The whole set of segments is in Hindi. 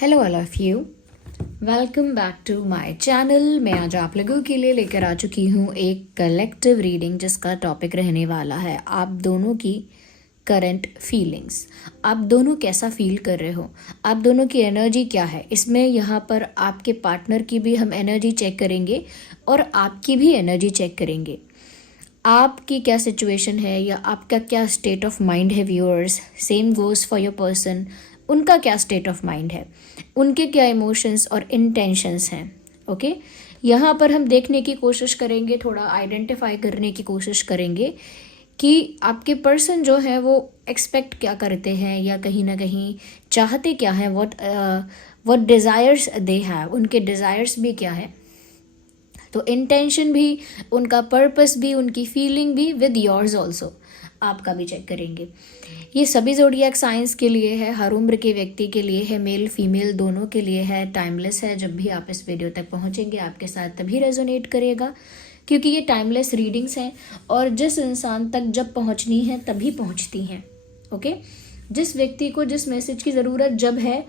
Hello all of you, welcome back to my channel. मैं आज आप लोगों के लिए लेकर आ चुकी हूँ एक कलेक्टिव रीडिंग जिसका टॉपिक रहने वाला है आप दोनों की करंट फीलिंग्स। आप दोनों कैसा फील कर रहे हो, आप दोनों की एनर्जी क्या है। इसमें यहाँ पर आपके पार्टनर की भी हम एनर्जी चेक करेंगे और आपकी भी एनर्जी चेक करेंगे। आपकी क्या सिचुएशन है या आपका क्या स्टेट ऑफ माइंड है viewers. Same goes for your person, उनका क्या स्टेट ऑफ माइंड है, उनके क्या इमोशंस और इंटेंशंस हैं। ओके, यहाँ पर हम देखने की कोशिश करेंगे, थोड़ा आइडेंटिफाई करने की कोशिश करेंगे कि आपके पर्सन जो है वो एक्सपेक्ट क्या करते हैं या कहीं ना कहीं चाहते क्या हैं। व्हाट डिज़ायर्स दे हैव, उनके डिज़ायर्स भी क्या है। तो इंटेंशन भी, उनका पर्पस भी, उनकी फीलिंग भी विद योर्स ऑल्सो आपका भी चेक करेंगे। ये सभी ज़ोडिएक साइंस के लिए है, हर उम्र के व्यक्ति के लिए है, मेल फीमेल दोनों के लिए है, टाइमलेस है। जब भी आप इस वीडियो तक पहुंचेंगे आपके साथ तभी रेजोनेट करेगा, क्योंकि ये टाइमलेस रीडिंग्स हैं और जिस इंसान तक जब पहुंचनी है तभी पहुंचती हैं। ओके, जिस व्यक्ति को जिस मैसेज की ज़रूरत जब है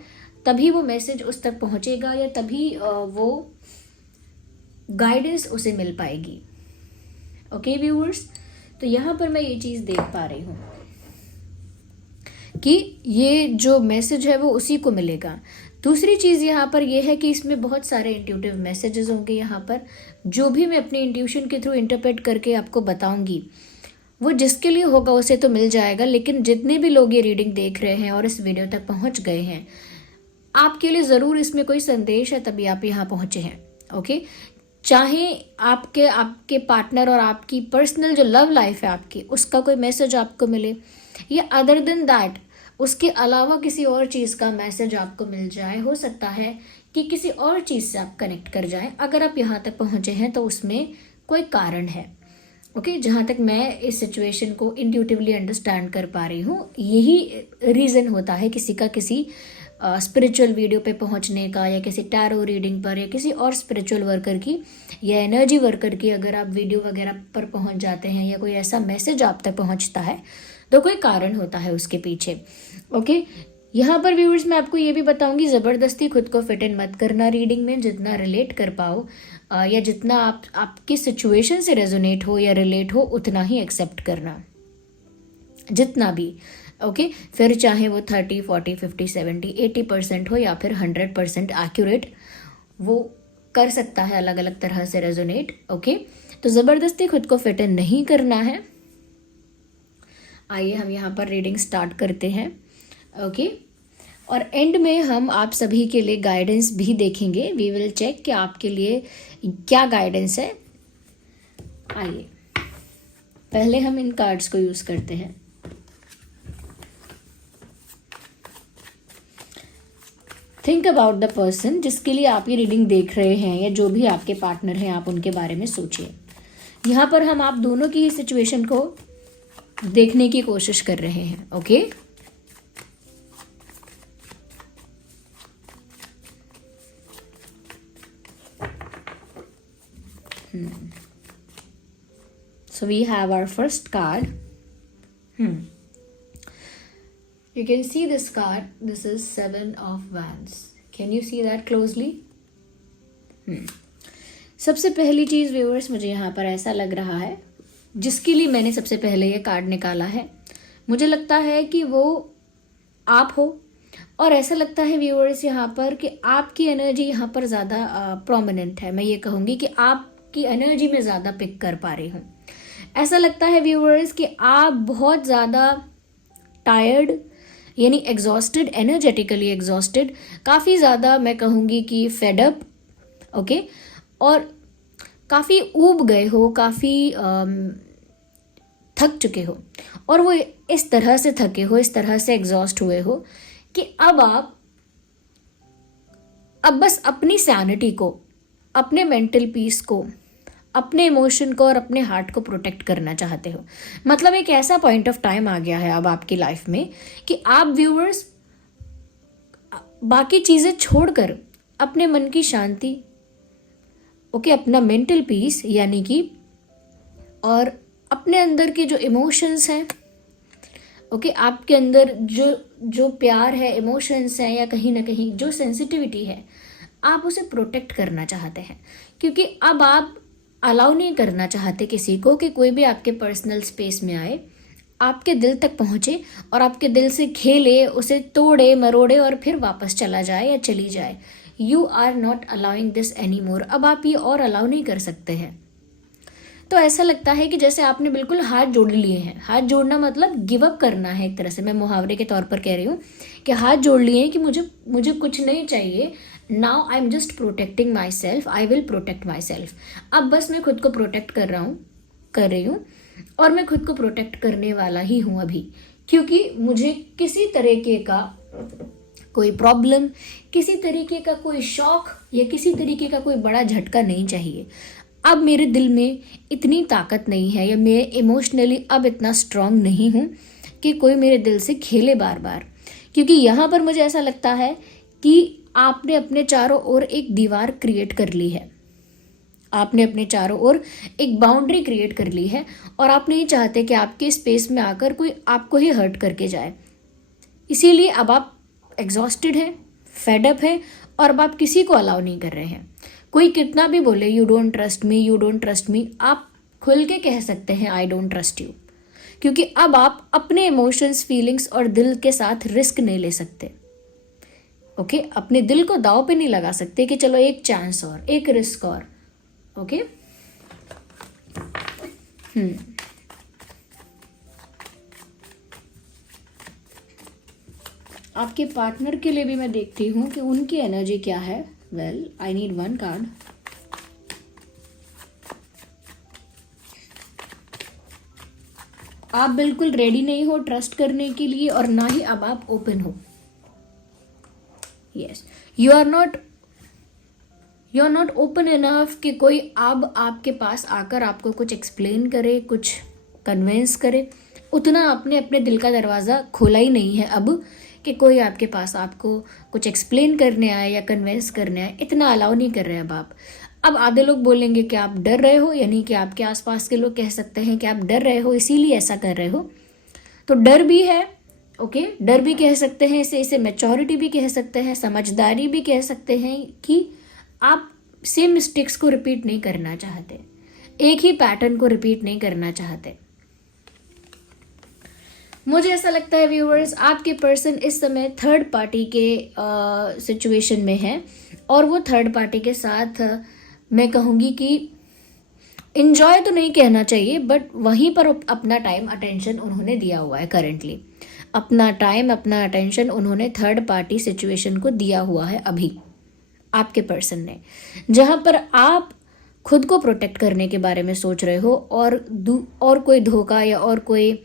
तभी वो मैसेज उस तक पहुंचेगा या तभी वो गाइडेंस उसे मिल पाएगी। ओके व्यूअर्स, तो यहाँ पर मैं ये चीज़ देख पा रही हूँ कि ये जो मैसेज है वो उसी को मिलेगा। दूसरी चीज़ यहाँ पर ये है कि इसमें बहुत सारे इंट्यूटिव मैसेजेस होंगे। यहाँ पर जो भी मैं अपने इंट्यूशन के थ्रू इंटरप्रेट करके आपको बताऊंगी वो जिसके लिए होगा उसे तो मिल जाएगा, लेकिन जितने भी लोग ये रीडिंग देख रहे हैं और इस वीडियो तक पहुँच गए हैं आपके लिए ज़रूर इसमें कोई संदेश है, तभी आप यहाँ पहुँचे हैं। ओके, चाहे आपके पार्टनर और आपकी पर्सनल जो लव लाइफ है आपकी, उसका कोई मैसेज आपको मिले या अदर देन दैट उसके अलावा किसी और चीज़ का मैसेज आपको मिल जाए। हो सकता है कि किसी और चीज़ से आप कनेक्ट कर जाएं। अगर आप यहाँ तक पहुँचे हैं तो उसमें कोई कारण है। ओके, जहाँ तक मैं इस सिचुएशन को इंट्यूटिवली अंडरस्टैंड कर पा रही हूँ, यही रीज़न होता है किसी का किसी स्पिरिचुअल वीडियो पे पहुंचने का, या किसी टैरो रीडिंग पर, या किसी और स्पिरिचुअल वर्कर की या एनर्जी वर्कर की अगर आप वीडियो वगैरह पर पहुंच जाते हैं या कोई ऐसा मैसेज आप तक पहुंचता है तो कोई कारण होता है उसके पीछे। ओके, यहाँ पर व्यूअर्स मैं आपको ये भी बताऊंगी, ज़बरदस्ती खुद को फिट इन मत करना रीडिंग में। जितना रिलेट कर पाओ या जितना आपकी सिचुएशन से रेजोनेट हो या रिलेट हो उतना ही एक्सेप्ट करना, जितना भी। ओके, फिर चाहे वो 30, 40, 50, 70, 80% हो या फिर 100% एक्यूरेट, वो कर सकता है अलग अलग तरह से रेजोनेट। ओके, तो ज़बरदस्ती खुद को फिट इन नहीं करना है। आइए हम यहाँ पर रीडिंग स्टार्ट करते हैं। ओके, और एंड में हम आप सभी के लिए गाइडेंस भी देखेंगे। वी विल चेक कि आपके लिए क्या गाइडेंस है। आइए पहले हम इन कार्ड्स को यूज़ करते हैं। थिंक अबाउट द पर्सन जिसके लिए आप ये रीडिंग देख रहे हैं, या जो भी आपके पार्टनर हैं आप उनके बारे में सोचिए। यहाँ पर हम आप दोनों की ही सिचुएशन को देखने की कोशिश कर रहे हैं। Okay, so we have our first card. You can see this card. This is 7 of Wands. Can you see that closely? सबसे पहली चीज़ व्यूअर्स, मुझे यहाँ पर ऐसा लग रहा है जिसके लिए मैंने सबसे पहले ये कार्ड निकाला है, मुझे लगता है कि वो आप हो। और ऐसा लगता है व्यूअर्स यहाँ पर कि आपकी एनर्जी यहाँ पर ज़्यादा प्रोमिनेंट है। मैं ये कहूँगी कि आपकी एनर्जी में ज़्यादा पिक कर पा रही हूँ। ऐसा लगता है व्यूअर्स कि आप बहुत ज़्यादा टायर्ड, यानी एग्जॉस्टेड, एनर्जेटिकली एग्जॉस्टेड, काफ़ी ज़्यादा मैं कहूँगी कि फेडअप। ओके, और काफ़ी ऊब गए हो, काफ़ी थक चुके हो, और वो इस तरह से थके हो, इस तरह से एग्जॉस्ट हुए हो कि अब बस अपनी सैनिटी को, अपने मेंटल पीस को, अपने इमोशन को और अपने हार्ट को प्रोटेक्ट करना चाहते हो। मतलब एक ऐसा पॉइंट ऑफ टाइम आ गया है अब आपकी लाइफ में कि आप व्यूअर्स बाकी चीज़ें छोड़कर अपने मन की शांति, ओके, अपना मेंटल पीस यानी कि, और अपने अंदर के जो इमोशंस हैं ओके, आपके अंदर जो जो प्यार है, इमोशंस हैं, या कहीं ना कहीं जो सेंसिटिविटी है, आप उसे प्रोटेक्ट करना चाहते हैं, क्योंकि अब आप अलाउ नहीं करना चाहते किसी को कि कोई भी आपके पर्सनल स्पेस में आए, आपके दिल तक पहुंचे और आपके दिल से खेले, उसे तोड़े मरोड़े और फिर वापस चला जाए या चली जाए। You are not allowing this anymore. अब आप ये और अलाउ नहीं कर सकते हैं। तो ऐसा लगता है कि जैसे आपने बिल्कुल हाथ जोड़ लिए हैं। हाथ जोड़ना मतलब गिव अप करना है, एक तरह से मैं मुहावरे के तौर पर कह रही हूँ कि हाथ जोड़ लिए हैं कि मुझे कुछ नहीं चाहिए। Now I am just protecting my self, I will protect my self. अब बस मैं खुद को प्रोटेक्ट कर रही हूँ और मैं खुद को प्रोटेक्ट करने वाला ही हूँ अभी, क्योंकि मुझे किसी तरीके का कोई प्रॉब्लम, किसी तरीके का कोई शौक या किसी तरीके का कोई बड़ा झटका नहीं चाहिए। अब मेरे दिल में इतनी ताकत नहीं है, या मैं इमोशनली अब इतना स्ट्रांग नहीं हूँ कि कोई मेरे दिल से खेले बार बार। क्योंकि यहाँ पर मुझे ऐसा लगता है कि आपने अपने चारों ओर एक दीवार क्रिएट कर ली है, आपने अपने चारों ओर एक बाउंड्री क्रिएट कर ली है, और आप नहीं चाहते कि आपके स्पेस में आकर कोई आपको ही हर्ट करके जाए। इसीलिए अब आप एग्जॉस्टेड हैं, फेड अप हैं, और अब आप किसी को अलाउ नहीं कर रहे हैं। कोई कितना भी बोले you don't trust me, you don't trust me, आप खुल के कह सकते हैं आई डोंट ट्रस्ट यू, क्योंकि अब आप अपने इमोशंस, फीलिंग्स और दिल के साथ रिस्क नहीं ले सकते। ओके, अपने दिल को दाव पे नहीं लगा सकते कि चलो एक चांस और, एक रिस्क और। ओके, आपके पार्टनर के लिए भी मैं देखती हूँ कि उनकी एनर्जी क्या है। Well, I need one card. आप बिल्कुल रेडी नहीं हो ट्रस्ट करने के लिए, और ना ही अब आप ओपन हो। Yes, you are not open enough कि कोई अब आपके पास आकर आपको कुछ एक्सप्लेन करे, कुछ कन्विंस करे। उतना आपने अपने दिल का दरवाज़ा खोला ही नहीं है अब कि कोई आपके पास आपको कुछ एक्सप्लेन करने आए या कन्विंस करने आए। इतना अलाउ नहीं कर रहे अब आप। अब आधे लोग बोलेंगे कि आप डर रहे हो, यानी कि आपके आसपास के लोग कह सकते हैं कि आप डर रहे हो इसीलिए ऐसा कर रहे हो। तो डर भी है, ओके, डर भी कह सकते हैं इसे मैच्योरिटी भी कह सकते हैं, समझदारी भी कह सकते हैं कि आप सेम मिस्टेक्स को रिपीट नहीं करना चाहते, एक ही पैटर्न को रिपीट नहीं करना चाहते। मुझे ऐसा लगता है व्यूअर्स, आपके पर्सन इस समय थर्ड पार्टी के सिचुएशन में है, और वो थर्ड पार्टी के साथ मैं कहूँगी कि इन्जॉय तो नहीं कहना चाहिए, बट वहीं पर अपना टाइम अटेंशन उन्होंने दिया हुआ है। करेंटली अपना टाइम, अपना अटेंशन उन्होंने थर्ड पार्टी सिचुएशन को दिया हुआ है अभी आपके पर्सन ने, जहाँ पर आप खुद को प्रोटेक्ट करने के बारे में सोच रहे हो, और कोई धोखा या और कोई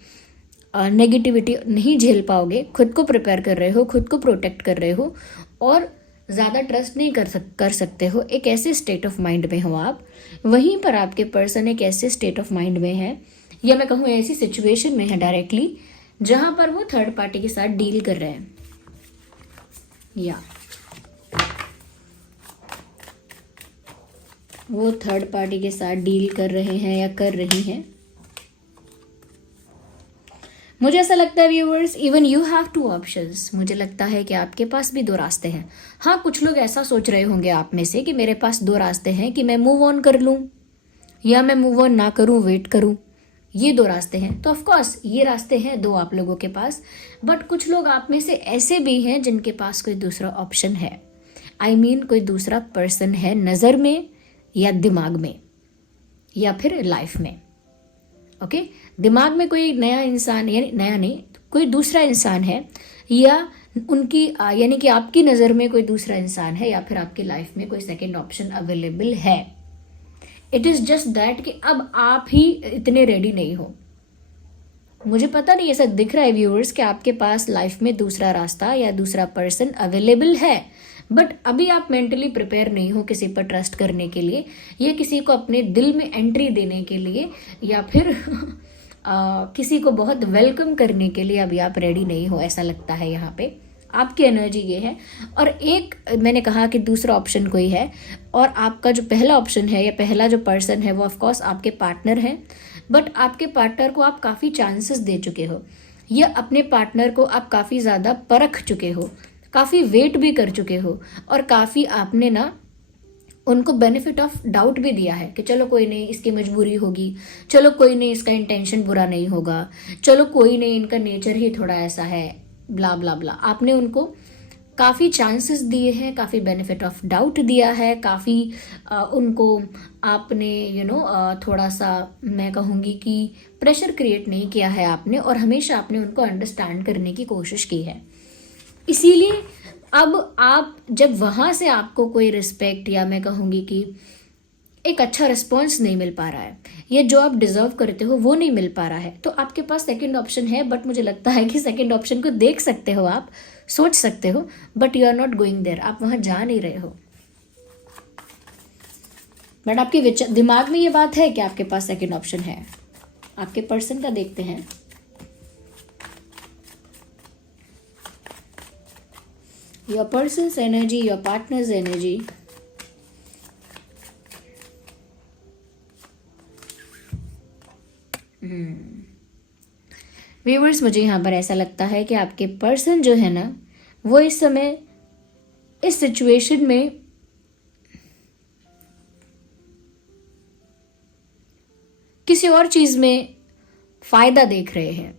नेगेटिविटी नहीं झेल पाओगे। खुद को प्रिपेयर कर रहे हो, खुद को प्रोटेक्ट कर रहे हो, और ज़्यादा ट्रस्ट नहीं कर सकते हो। एक ऐसे स्टेट ऑफ माइंड में हो आप। वहीं पर आपके पर्सन एक ऐसे स्टेट ऑफ माइंड में है, या मैं कहूँ ऐसी सिचुएशन में है डायरेक्टली, जहाँ पर वो थर्ड पार्टी के साथ डील कर रहे हैं, या वो थर्ड पार्टी के साथ डील कर रहे हैं या कर रही हैं। मुझे ऐसा लगता है viewers, even you have two options. मुझे लगता है कि आपके पास भी दो रास्ते हैं। हाँ, कुछ लोग ऐसा सोच रहे होंगे आप में से कि मेरे पास दो रास्ते हैं, कि मैं मूव ऑन कर लूँ या मैं मूव ऑन ना करूँ, वेट करूँ। ये दो रास्ते हैं। तो ऑफकोर्स ये रास्ते हैं दो आप लोगों के पास, बट कुछ लोग आप में से ऐसे भी हैं जिनके पास कोई दूसरा ऑप्शन है। आई मीन कोई दूसरा पर्सन है नज़र में, या दिमाग में, या फिर लाइफ में। ओके, दिमाग में कोई नया इंसान, यानी नया नहीं, कोई दूसरा इंसान है, या उनकी यानी कि आपकी नज़र में कोई दूसरा इंसान है, या फिर आपकी लाइफ में कोई सेकंड ऑप्शन अवेलेबल है। इट इज़ जस्ट दैट कि अब आप ही इतने रेडी नहीं हो। मुझे पता नहीं, ऐसा दिख रहा है व्यूअर्स कि आपके पास लाइफ में दूसरा रास्ता या दूसरा पर्सन अवेलेबल है, बट अभी आप मेंटली प्रिपेयर नहीं हो किसी पर ट्रस्ट करने के लिए, या किसी को अपने दिल में एंट्री देने के लिए, या फिर किसी को बहुत वेलकम करने के लिए अभी आप रेडी नहीं हो। ऐसा लगता है यहाँ पे आपकी एनर्जी ये है। और एक मैंने कहा कि दूसरा ऑप्शन कोई है, और आपका जो पहला ऑप्शन है या पहला जो पर्सन है वो ऑफकोर्स आपके पार्टनर हैं, बट आपके पार्टनर को आप काफ़ी चांसेस दे चुके हो। या अपने पार्टनर को आप काफ़ी ज़्यादा परख चुके हो, काफ़ी वेट भी कर चुके हो, और काफ़ी आपने ना उनको बेनिफिट ऑफ डाउट भी दिया है कि चलो कोई नहीं, इसकी मजबूरी होगी, चलो कोई नहीं, इसका इंटेंशन बुरा नहीं होगा, चलो कोई नहीं, इनका नेचर ही थोड़ा ऐसा है, ब्ला ब्ला ब्ला। आपने उनको काफ़ी चांसेस दिए हैं, काफ़ी बेनिफिट ऑफ डाउट दिया है, काफ़ी उनको आपने थोड़ा सा, मैं कहूँगी कि प्रेशर क्रिएट नहीं किया है आपने, और हमेशा आपने उनको अंडरस्टैंड करने की कोशिश की है। इसीलिए अब आप जब वहाँ से आपको कोई रिस्पेक्ट या मैं कहूँगी कि एक अच्छा रिस्पॉन्स नहीं मिल पा रहा है, या जो आप डिजर्व करते हो वो नहीं मिल पा रहा है, तो आपके पास सेकंड ऑप्शन है। बट मुझे लगता है कि सेकंड ऑप्शन को देख सकते हो, आप सोच सकते हो, but you are not going there, आप वहाँ जा नहीं रहे हो। बट आपके दिमाग में ये बात है कि आपके पास सेकंड ऑप्शन है। आपके पर्सन का देखते हैं। Your person's energy, your partners energy. Viewers, मुझे यहाँ पर ऐसा लगता है कि आपके पर्सन जो है ना, वो इस समय इस सिचुएशन में किसी और चीज में फायदा देख रहे हैं।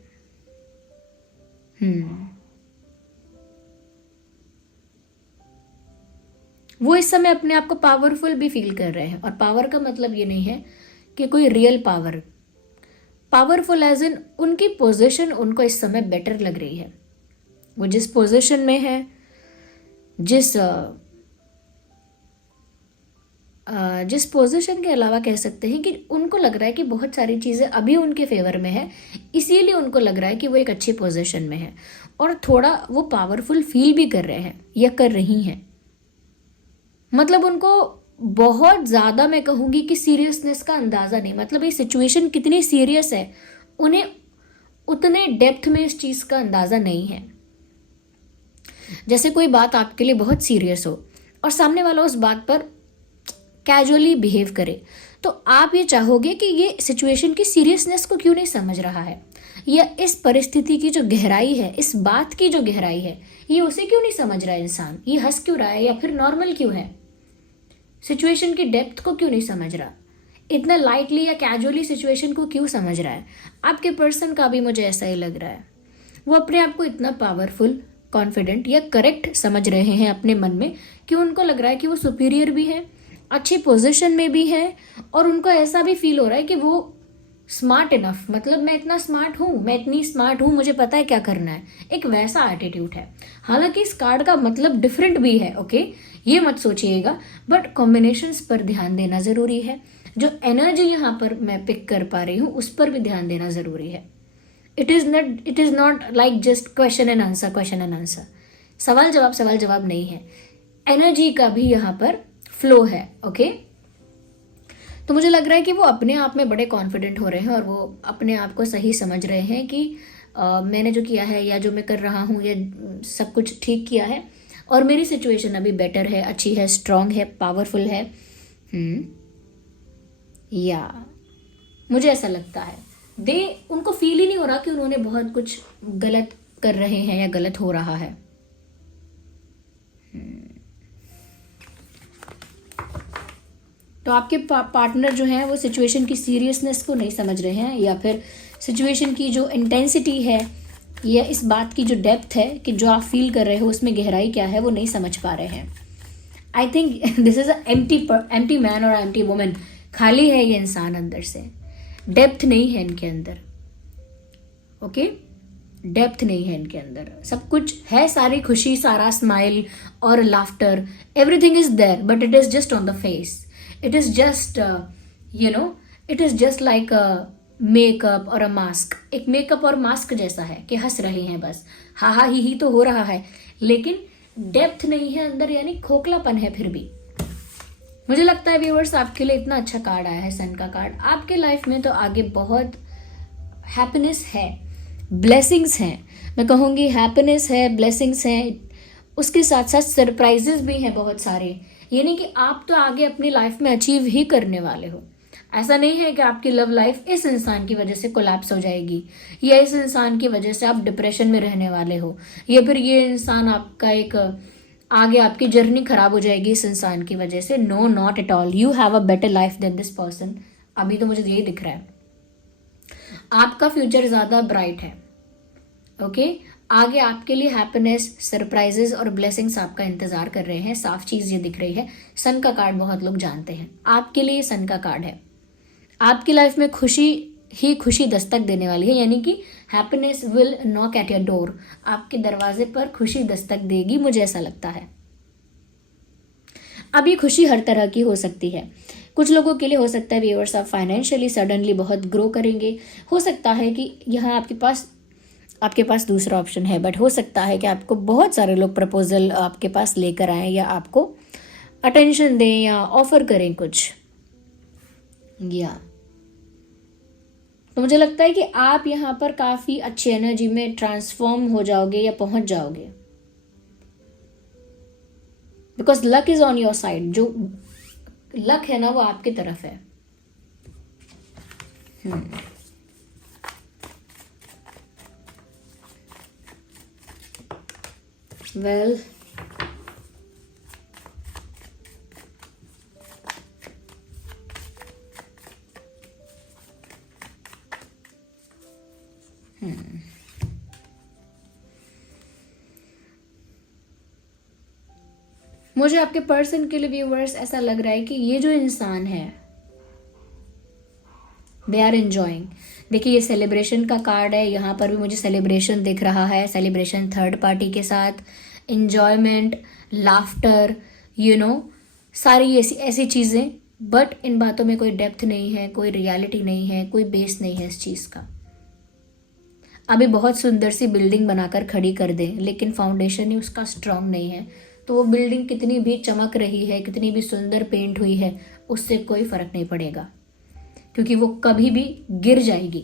वो इस समय अपने आप को पावरफुल भी फील कर रहे हैं, और पावर का मतलब ये नहीं है कि कोई real power, powerful as in उनकी पोजीशन उनको इस समय बेटर लग रही है। वो जिस पोजीशन में है, जिस पोजीशन के अलावा कह सकते हैं कि उनको लग रहा है कि बहुत सारी चीज़ें अभी उनके फेवर में है, इसीलिए उनको लग रहा है कि वो एक अच्छी पोजीशन में है, और थोड़ा वो पावरफुल फील भी कर रहे हैं या कर रही हैं। मतलब उनको बहुत ज़्यादा, मैं कहूँगी कि सीरियसनेस का अंदाज़ा नहीं, मतलब ये सिचुएशन कितनी सीरियस है उन्हें उतने डेप्थ में इस चीज़ का अंदाज़ा नहीं है। जैसे कोई बात आपके लिए बहुत सीरियस हो और सामने वाला उस बात पर कैजुअली बिहेव करे, तो आप ये चाहोगे कि ये सिचुएशन की सीरियसनेस को क्यों नहीं समझ रहा है, या इस परिस्थिति की जो गहराई है, इस बात की जो गहराई है, ये उसे क्यों नहीं समझ रहा है इंसान, ये हंस क्यों रहा है या फिर नॉर्मल क्यों है, सिचुएशन की डेप्थ को क्यों नहीं समझ रहा, इतना लाइटली या कैजुअली सिचुएशन को क्यों समझ रहा है। आपके पर्सन का भी मुझे ऐसा ही लग रहा है, वो अपने आप को इतना पावरफुल, कॉन्फिडेंट या करेक्ट समझ रहे हैं अपने मन में कि उनको लग रहा है कि वो सुपीरियर भी है, अच्छी पोजीशन में भी है, और उनको ऐसा भी फील हो रहा है कि वो स्मार्ट इनफ, मतलब मैं इतना स्मार्ट हूँ, मैं इतनी स्मार्ट हूँ, मुझे पता है क्या करना है, एक वैसा एटीट्यूड है। हालांकि इस कार्ड का मतलब डिफरेंट भी है, ओके, ये मत सोचिएगा, बट कॉम्बिनेशंस पर ध्यान देना ज़रूरी है। जो एनर्जी यहाँ पर मैं पिक कर पा रही हूँ उस पर भी ध्यान देना ज़रूरी है। It is not like just question and answer, सवाल जवाब नहीं है, एनर्जी का भी यहाँ पर फ्लो है, ओके। तो मुझे लग रहा है कि वो अपने आप में बड़े कॉन्फिडेंट हो रहे हैं, और वो अपने आप को सही समझ रहे हैं कि मैंने जो किया है या जो मैं कर रहा हूँ, ये सब कुछ ठीक किया है, और मेरी सिचुएशन अभी बेटर है, अच्छी है, स्ट्रांग है, पावरफुल है। या मुझे ऐसा लगता है उनको फील ही नहीं हो रहा कि उन्होंने बहुत कुछ गलत कर रहे हैं या गलत हो रहा है। तो आपके पार्टनर जो है वो सिचुएशन की सीरियसनेस को नहीं समझ रहे हैं, या फिर सिचुएशन की जो इंटेंसिटी है या इस बात की जो डेप्थ है कि जो आप फील कर रहे हो उसमें गहराई क्या है, वो नहीं समझ पा रहे हैं। I think this is empty man और एम्प्टी वुमन। खाली है ये इंसान अंदर से, डेप्थ नहीं है इनके अंदर, ओके, डेप्थ नहीं है इनके अंदर। सब कुछ है, सारी खुशी, सारा स्माइल और laughter, everything is there, but it is just on the face, it is just it is just like makeup और अ मास्क। एक मेकअप और मास्क जैसा है कि हंस रहे हैं बस, हा हा ही तो हो रहा है, लेकिन डेप्थ नहीं है अंदर, यानी खोखलापन है। फिर भी मुझे लगता है व्यूअर्स आपके लिए इतना अच्छा कार्ड आया है, सन का कार्ड। आपके लाइफ में तो आगे बहुत हैप्पीनेस है, ब्लेसिंग्स हैं, मैं कहूँगी हैप्पीनेस है, ब्लेसिंग्स हैं, उसके साथ साथ सरप्राइजेस भी हैं बहुत सारे। यानी कि आप तो आगे अपनी लाइफ में अचीव ही करने वाले हो, ऐसा नहीं है कि आपकी लव लाइफ इस इंसान की वजह से कोलैप्स हो जाएगी, या इस इंसान की वजह से आप डिप्रेशन में रहने वाले हो, या फिर ये इंसान आपका एक आगे आपकी जर्नी खराब हो जाएगी इस इंसान की वजह से। No, not at all. You have a better life than this person. अभी तो मुझे यही दिख रहा है, आपका फ्यूचर ज्यादा ब्राइट है। ओके, आगे आपके लिए हैप्पीनेस, सरप्राइजेस और ब्लेसिंग्स आपका इंतजार कर रहे हैं। साफ चीज ये दिख रही है। सन का कार्ड बहुत लोग जानते हैं, आपके लिए सन का कार्ड है। आपकी लाइफ में खुशी ही खुशी दस्तक देने वाली है, यानी कि happiness will knock at your door. आपके दरवाजे पर खुशी दस्तक देगी, मुझे ऐसा लगता है। अब ये खुशी हर तरह की हो सकती है। कुछ लोगों के लिए हो सकता है व्यूअर्स आप फाइनेंशियली सडनली बहुत ग्रो करेंगे। हो सकता है कि यहाँ आपके पास दूसरा ऑप्शन है, बट हो सकता है कि आपको बहुत सारे लोग प्रपोजल आपके पास लेकर आए, या आपको अटेंशन दें, या ऑफर करें कुछ, या तो मुझे लगता है कि आप यहाँ पर काफी अच्छी एनर्जी में ट्रांसफॉर्म हो जाओगे या पहुंच जाओगे, because luck is on your side. जो लक है ना वो आपकी तरफ है। वेल, मुझे आपके पर्सन के लिए व्यूअर्स ऐसा लग रहा है कि ये जो इंसान है दे आर एंजॉइंग। देखिए ये सेलिब्रेशन का कार्ड है, यहाँ पर भी मुझे सेलिब्रेशन दिख रहा है। सेलिब्रेशन थर्ड पार्टी के साथ, एंजॉयमेंट, लाफ्टर, सारी ऐसी ऐसी चीज़ें, बट इन बातों में कोई डेप्थ नहीं है, कोई रियलिटी नहीं है, कोई बेस नहीं है इस चीज़ का। अभी बहुत सुंदर सी बिल्डिंग बनाकर खड़ी कर दें, लेकिन फाउंडेशन ही उसका स्ट्रांग नहीं है, तो वो बिल्डिंग कितनी भी चमक रही है, कितनी भी सुंदर पेंट हुई है, उससे कोई फर्क नहीं पड़ेगा, क्योंकि वो कभी भी गिर जाएगी।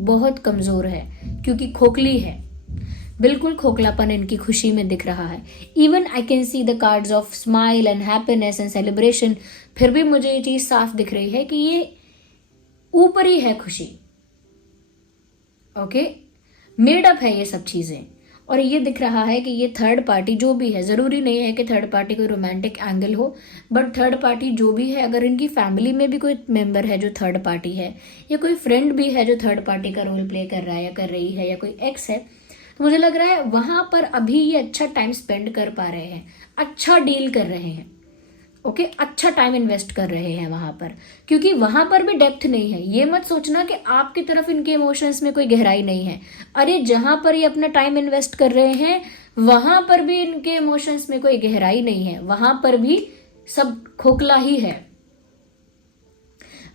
बहुत कमजोर है, क्योंकि खोखली है, बिल्कुल खोखलापन इनकी खुशी में दिख रहा है। Even I can see the cards of smile and happiness and celebration. फिर भी मुझे ये चीज साफ दिख रही है कि ये ऊपरी है खुशी। ओके, मेड अप है ये सब चीजें। और ये दिख रहा है कि ये थर्ड पार्टी जो भी है, जरूरी नहीं है कि थर्ड पार्टी कोई रोमांटिक एंगल हो, बट थर्ड पार्टी जो भी है, अगर इनकी फैमिली में भी कोई मेंबर है जो थर्ड पार्टी है, या कोई फ्रेंड भी है जो थर्ड पार्टी का रोल प्ले कर रहा है या कर रही है, या कोई एक्स है, तो मुझे लग रहा है वहां पर अभी ये अच्छा टाइम स्पेंड कर पा रहे हैं, अच्छा डील कर रहे हैं। ओके, अच्छा टाइम इन्वेस्ट कर रहे हैं वहां पर, क्योंकि वहां पर भी डेप्थ नहीं है। ये मत सोचना कि आपकी तरफ इनके इमोशंस में कोई गहराई नहीं है। अरे जहां पर ये अपना टाइम इन्वेस्ट कर रहे हैं वहां पर भी इनके इमोशंस में कोई गहराई नहीं है, वहां पर भी सब खोखला ही है।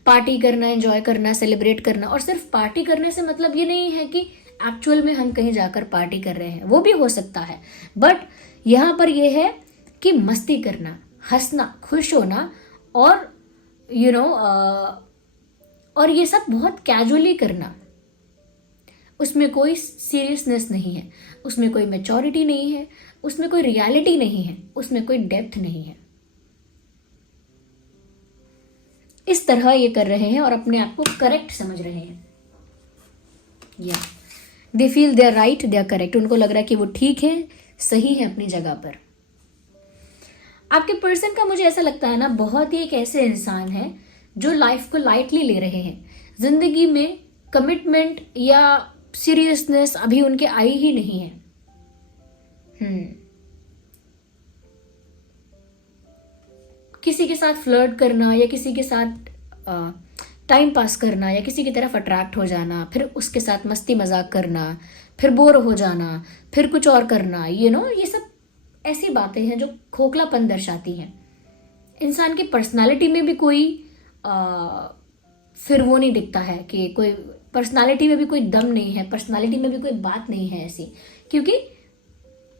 पार्टी करना, एंजॉय करना, सेलिब्रेट करना, और सिर्फ पार्टी करने से मतलब ये नहीं है कि एक्चुअल में हम कहीं जाकर पार्टी कर रहे हैं, वो भी हो सकता है, बट यहां पर यह है कि मस्ती करना, हंसना, खुश होना, और और ये सब बहुत कैजुअली करना। उसमें कोई सीरियसनेस नहीं है, उसमें कोई मैच्योरिटी नहीं है, उसमें कोई रियलिटी नहीं है, उसमें कोई डेप्थ नहीं है। इस तरह ये कर रहे हैं और अपने आप को करेक्ट समझ रहे हैं। या they feel they are right, they are correct. उनको लग रहा है कि वो ठीक है, सही है अपनी जगह पर। आपके पर्सन का मुझे ऐसा लगता है ना, बहुत ही एक ऐसे इंसान है जो लाइफ को लाइटली ले रहे हैं। जिंदगी में कमिटमेंट या सीरियसनेस अभी उनके आई ही नहीं है। किसी के साथ फ्लर्ट करना, या किसी के साथ टाइम पास करना, या किसी की तरफ अट्रैक्ट हो जाना, फिर उसके साथ मस्ती मजाक करना, फिर बोर हो जाना, फिर कुछ और करना, ये सब ऐसी बातें हैं जो खोखलापन दर्शाती हैं। इंसान की पर्सनालिटी में भी कोई फिर वो नहीं दिखता है कि कोई पर्सनालिटी में भी कोई दम नहीं है, पर्सनालिटी में भी कोई बात नहीं है ऐसी, क्योंकि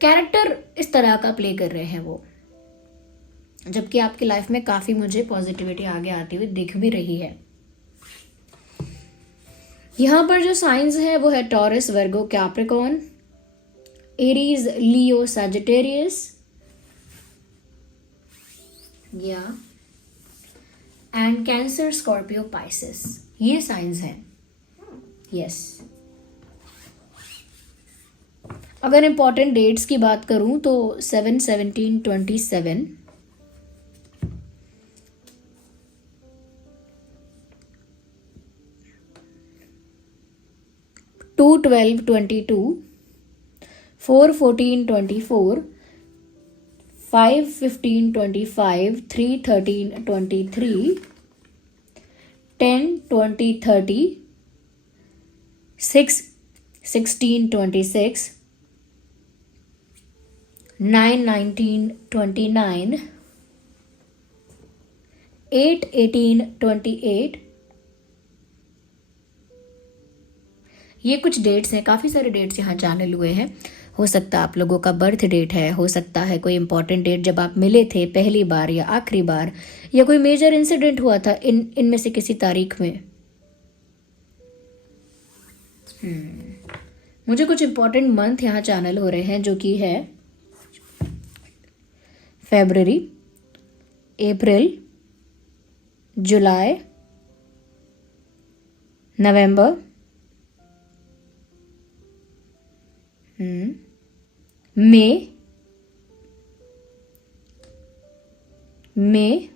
कैरेक्टर इस तरह का प्ले कर रहे हैं वो। जबकि आपकी लाइफ में काफी मुझे पॉजिटिविटी आगे आती हुई दिख भी रही है। यहां पर जो साइंस है वो है टॉरस, वर्गो, कैप्रिकॉर्न, एरीज, लियो, सैजिटेरियस। या एंड कैंसर, स्कॉर्पियो, पाइसेस, ये साइंस हैं। यस। अगर इम्पॉर्टेंट डेट्स की बात करूं तो 7/17/27, 2/12/22, 4/14/24, 5/15/25, 3/13/23, 10/20/30, 6/16/26, 9/19/29, 8/18/28। ये कुछ डेट्स हैं, काफ़ी सारे डेट्स यहाँ चैनल हुए हैं। हो सकता है आप लोगों का बर्थ डेट है, हो सकता है कोई इंपॉर्टेंट डेट जब आप मिले थे पहली बार या आखिरी बार, या कोई मेजर इंसिडेंट हुआ था इनमें से किसी तारीख में। मुझे कुछ इंपॉर्टेंट मंथ यहाँ चैनल हो रहे हैं, जो कि है फरवरी, अप्रैल, जुलाई, नवंबर, May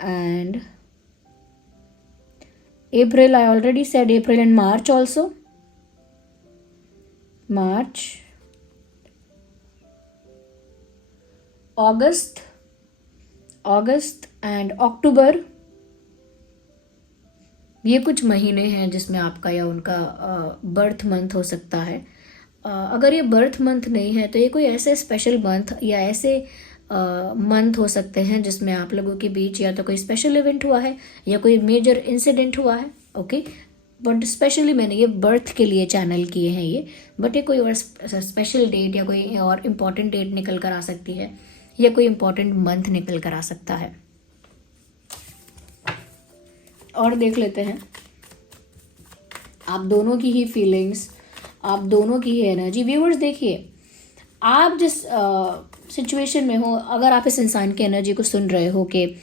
and April. I already said April, and March also. March, August and October. ये कुछ महीने हैं जिसमें आपका या उनका बर्थ मंथ हो सकता है। अगर ये बर्थ मंथ नहीं है तो ये कोई ऐसे स्पेशल मंथ या ऐसे मंथ हो सकते हैं जिसमें आप लोगों के बीच या तो कोई स्पेशल इवेंट हुआ है या कोई मेजर इंसिडेंट हुआ है। ओके, बट स्पेशली मैंने ये बर्थ के लिए चैनल किए हैं ये, बट ये कोई और स्पेशल डेट या कोई और इम्पॉर्टेंट डेट निकल कर आ सकती है, या कोई इम्पॉर्टेंट मंथ निकल कर आ सकता है। और देख लेते हैं आप दोनों की ही फीलिंग्स, आप दोनों की ही एनर्जी। व्यूअर्स देखिए, आप जिस सिचुएशन में हो, अगर आप इस इंसान की एनर्जी को सुन रहे हो कि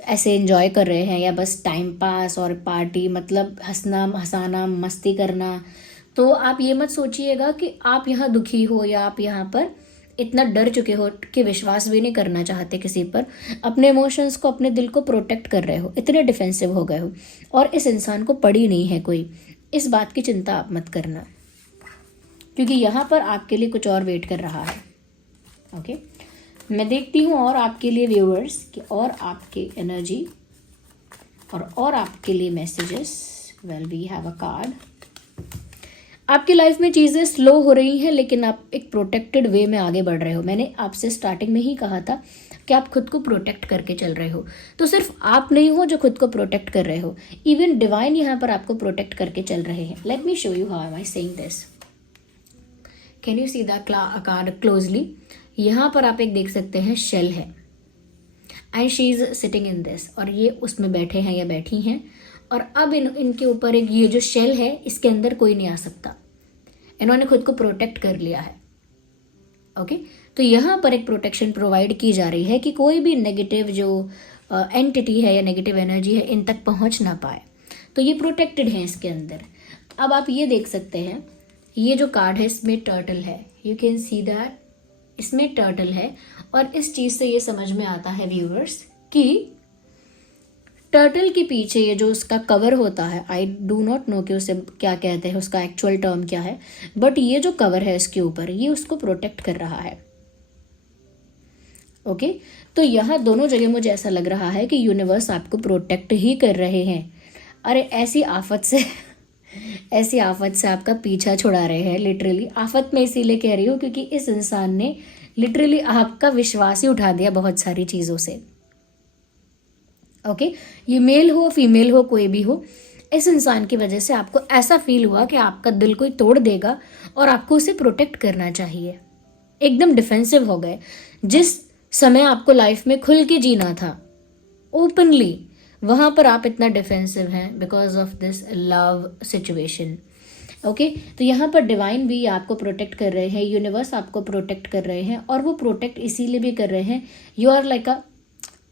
ऐसे एंजॉय कर रहे हैं या बस टाइम पास और पार्टी, मतलब हंसना हंसाना मस्ती करना, तो आप ये मत सोचिएगा कि आप यहाँ दुखी हो या आप यहाँ पर इतना डर चुके हो कि विश्वास भी नहीं करना चाहते किसी पर, अपने इमोशंस को, अपने दिल को प्रोटेक्ट कर रहे हो, इतने डिफेंसिव हो गए हो और इस इंसान को पड़ी नहीं है कोई। इस बात की चिंता आप मत करना, क्योंकि यहाँ पर आपके लिए कुछ और वेट कर रहा है। ओके, मैं देखती हूँ और आपके लिए व्यूअर्स कि और आपके एनर्जी और आपके लिए messages. Well, we have a card. आपकी लाइफ में चीज़ें स्लो हो रही हैं, लेकिन आप एक प्रोटेक्टेड वे में आगे बढ़ रहे हो। मैंने आपसे स्टार्टिंग में ही कहा था कि आप खुद को प्रोटेक्ट करके चल रहे हो। तो सिर्फ आप नहीं हो जो खुद को प्रोटेक्ट कर रहे हो, इवन डिवाइन यहाँ पर आपको प्रोटेक्ट करके चल रहे हैं। Let me show you how am I saying this. Can you see the card closely? यहाँ पर आप एक देख सकते हैं शेल है, and she is sitting in this, और ये उसमें बैठे हैं या बैठी हैं, और अब इनके ऊपर एक ये जो शेल है, इसके अंदर कोई नहीं आ सकता। इन्होंने खुद को प्रोटेक्ट कर लिया है। ओके, तो यहाँ पर एक प्रोटेक्शन प्रोवाइड की जा रही है कि कोई भी नेगेटिव जो एंटिटी है या नेगेटिव एनर्जी है इन तक पहुँच ना पाए। तो ये प्रोटेक्टेड है इसके अंदर। अब आप ये देख सकते हैं, ये जो कार्ड है इसमें टर्टल है, यू कैन सी दैट, इसमें टर्टल है। और इस चीज़ से ये समझ में आता है व्यूअर्स कि टर्टल के पीछे ये जो उसका कवर होता है, आई डू नॉट नो कि उसे क्या कहते हैं, उसका एक्चुअल टर्म क्या है, बट ये जो कवर है इसके ऊपर, ये उसको प्रोटेक्ट कर रहा है। ओके, तो यहाँ दोनों जगह मुझे ऐसा लग रहा है कि यूनिवर्स आपको प्रोटेक्ट ही कर रहे हैं। अरे ऐसी आफत से ऐसी आफत से आपका पीछा छुड़ा रहे हैं। लिटरली आफत में इसीलिए कह रही हूँ क्योंकि इस इंसान ने लिटरली आपका विश्वास ही उठा दिया बहुत सारी चीज़ों से। ओके, ये मेल हो फीमेल हो कोई भी हो, इस इंसान की वजह से आपको ऐसा फील हुआ कि आपका दिल कोई तोड़ देगा और आपको उसे प्रोटेक्ट करना चाहिए। एकदम डिफेंसिव हो गए। जिस समय आपको लाइफ में खुल के जीना था ओपनली, वहाँ पर आप इतना डिफेंसिव हैं because of this love situation. Okay, तो यहाँ पर डिवाइन भी आपको प्रोटेक्ट कर रहे हैं, यूनिवर्स आपको प्रोटेक्ट कर रहे हैं, और वो प्रोटेक्ट इसीलिए भी कर रहे हैं, you are like a